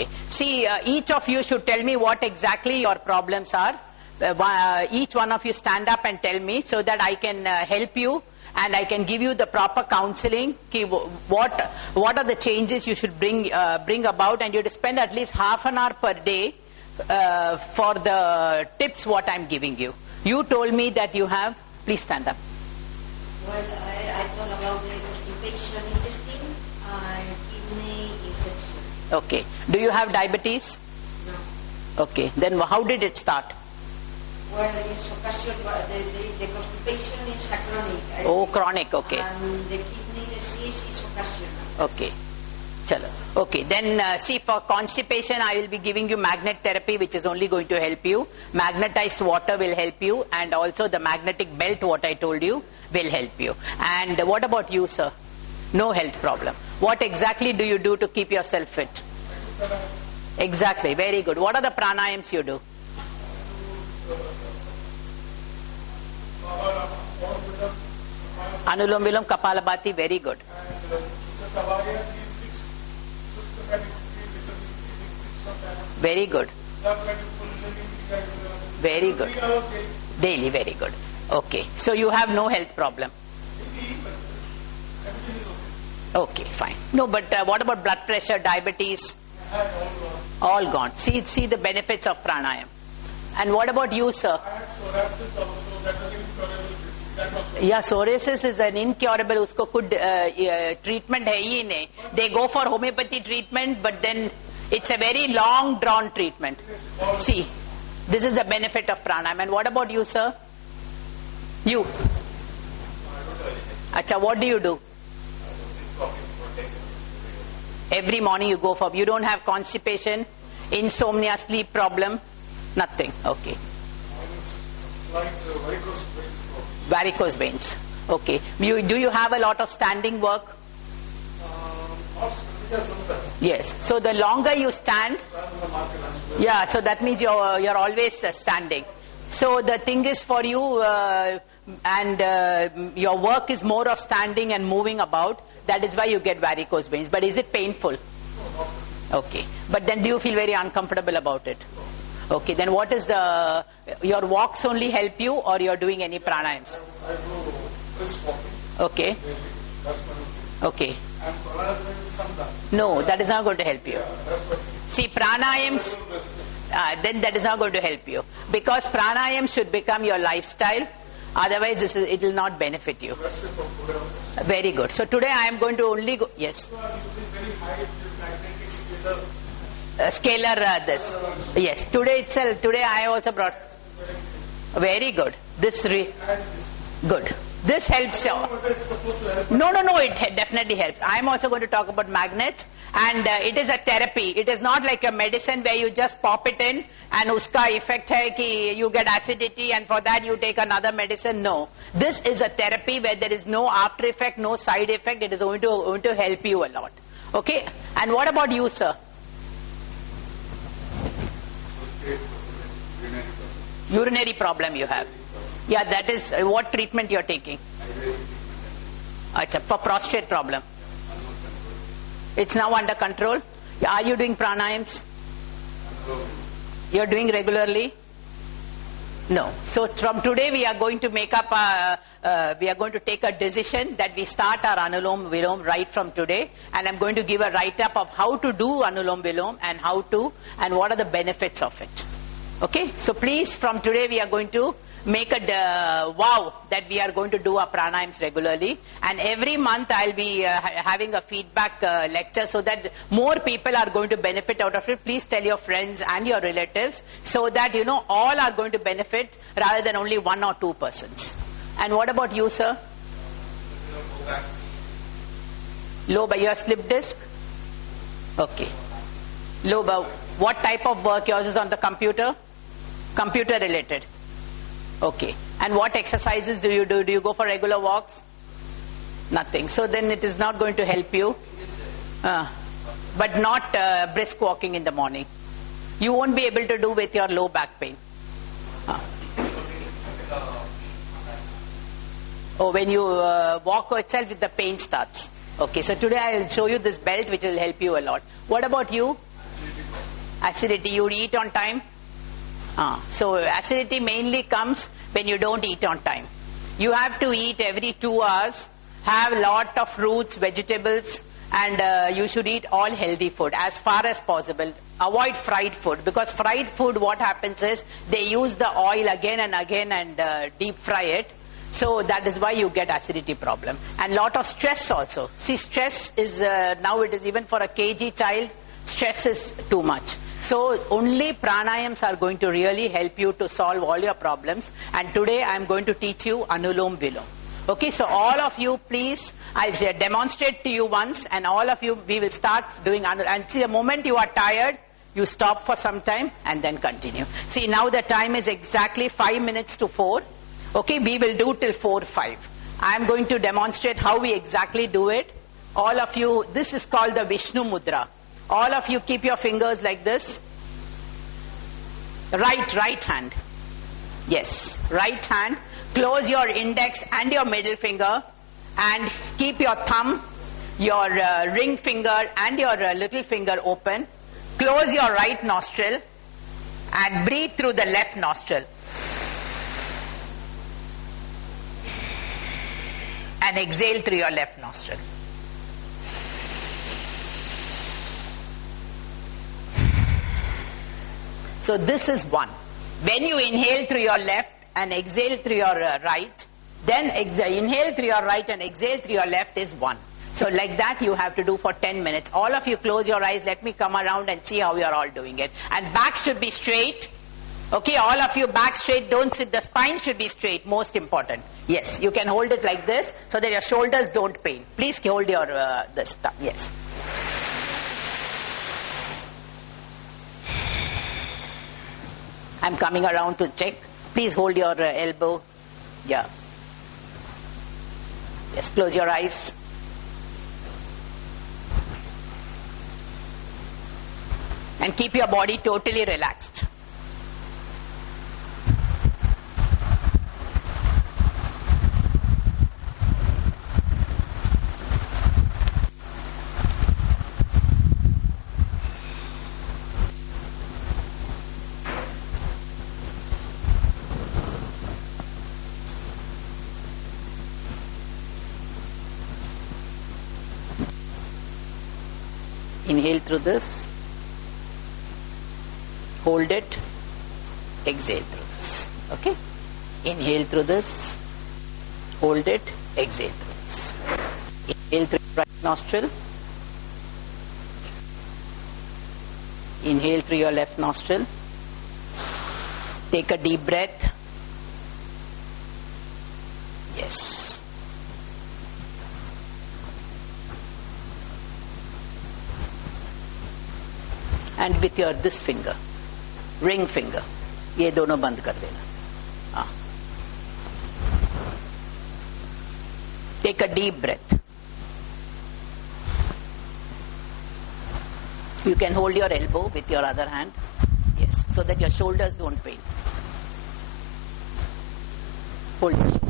Okay. See, each of you should tell me what exactly your problems are. Each one of you stand up and tell me so that I can help you and I can give you the proper counseling. What are the changes you should bring about, and you have to spend at least half an hour per day for the tips what I'm giving you. You told me that you have. Please stand up. Well, I told about the constipation, intestine, and kidney infection. Okay. Do you have diabetes? No. Okay. Then how did it start? Well, it's occasional. The constipation is a chronic. Oh, chronic. Okay. And the kidney disease is occasional. Okay. Chalo. Okay, then see, for constipation I will be giving you magnet therapy, which is only going to help you. Magnetized water will help you, and also the magnetic belt, what I told you, will help you. And what about you, sir? No health problem. What exactly do you do to keep yourself fit? Exactly, very good. What are the pranayams you do? Anulom Vilom, Kapalabhati, very good. Very good. Very good. Daily, very good. Okay. So you have no health problem. Okay, fine. No, but what about blood pressure, diabetes? All gone. See the benefits of pranayam. And what about you, sir? Yeah, psoriasis is an incurable. Usko could treatment hai hi nahi. They go for homeopathy treatment, but then it's a very long drawn treatment. See, this is the benefit of pranayam. And what about you, sir? You? Acha, what do you do? Every morning you go for. You don't have constipation, insomnia, sleep problem, nothing. Okay. Varicose veins. Okay. Do you have a lot of standing work? Yes. So the longer you stand, yeah. So that means you're always standing. So the thing is for you, and your work is more of standing and moving about. That is why you get varicose veins. But is it painful? Okay. But then do you feel very uncomfortable about it? Okay. Then what is your walks only help you, or you're doing any pranayams? Okay. Okay. No, that is not going to help you. See, pranayams, then that is not going to help you. Because pranayam should become your lifestyle. Otherwise, it will not benefit you. Very good. So today I am going to only go. Yes. Scalar this. Yes. Today itself. Today I also brought. Very good. Good. This helps you. No, it definitely helps. I am also going to talk about magnets, and it is a therapy. It is not like a medicine where you just pop it in and uska effect hai ki you get acidity and for that you take another medicine. No. This is a therapy where there is no after effect, no side effect. It is going to help you a lot. Okay? And what about you, sir? Urinary problem you have. Yeah, that is what treatment you're taking. Achha, for prostate problem. It's now under control. Are you doing pranayams? You're doing regularly? No. So from today we are going to make up we are going to take a decision that we start our Anulom Vilom right from today, and I'm going to give a write-up of how to do Anulom Vilom and what are the benefits of it. Okay? So please, from today we are going to make a vow that we are going to do our pranayams regularly, and every month I'll be having a feedback lecture so that more people are going to benefit out of it. Please tell your friends and your relatives so that all are going to benefit rather than only one or two persons. And what about you, sir? Low back. You have slip disc? Okay. Low back. What type of work? Yours is on the computer? Computer related. Okay. And what exercises do you do? Do you go for regular walks? Nothing. So then it is not going to help you. But not brisk walking in the morning. You won't be able to do with your low back pain. Oh, when you walk itself, the pain starts. Okay, so today I will show you this belt which will help you a lot. What about you? Acidity, you eat on time? So acidity mainly comes when you don't eat on time. You have to eat every 2 hours, have a lot of fruits, vegetables, and you should eat all healthy food as far as possible. Avoid fried food, because fried food, what happens is they use the oil again and again and deep fry it. So that is why you get acidity problem. And lot of stress also. See, stress is, now it is even for a kg child, stress is too much. So only pranayams are going to really help you to solve all your problems. And today I am going to teach you Anulom Vilom. Okay, so all of you, please, I'll demonstrate to you once, and all of you, we will start doing Anulom. And see, the moment you are tired, you stop for some time and then continue. See, now the time is exactly 5 minutes to 4. Okay, we will do till 4:05. I am going to demonstrate how we exactly do it. All of you, this is called the Vishnu Mudra. All of you keep your fingers like this. Right hand. Yes, right hand. Close your index and your middle finger and keep your thumb, your ring finger and your little finger open. Close your right nostril and breathe through the left nostril. And exhale through your left nostril. So this is one. When you inhale through your left and exhale through your right, then inhale through your right and exhale through your left is one. So like that you have to do for 10 minutes. All of you close your eyes. Let me come around and see how you are all doing it. And back should be straight. Okay, all of you back straight. Don't sit. The spine should be straight. Most important. Yes, you can hold it like this so that your shoulders don't pain. Please hold your this stuff. Yes. I'm coming around to check. Please hold your elbow. Yeah. Yes, close your eyes. And keep your body totally relaxed. Inhale through this, hold it, exhale through this. Okay? Inhale through this, hold it, exhale through this. Inhale through your right nostril, inhale through your left nostril. Take a deep breath. Yes. And with your this finger, ring finger, ये दोनों बंद कर देना. Take a deep breath. You can hold your elbow with your other hand. Yes, so that your shoulders don't pain. Hold your shoulder.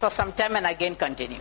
For some time and again continue.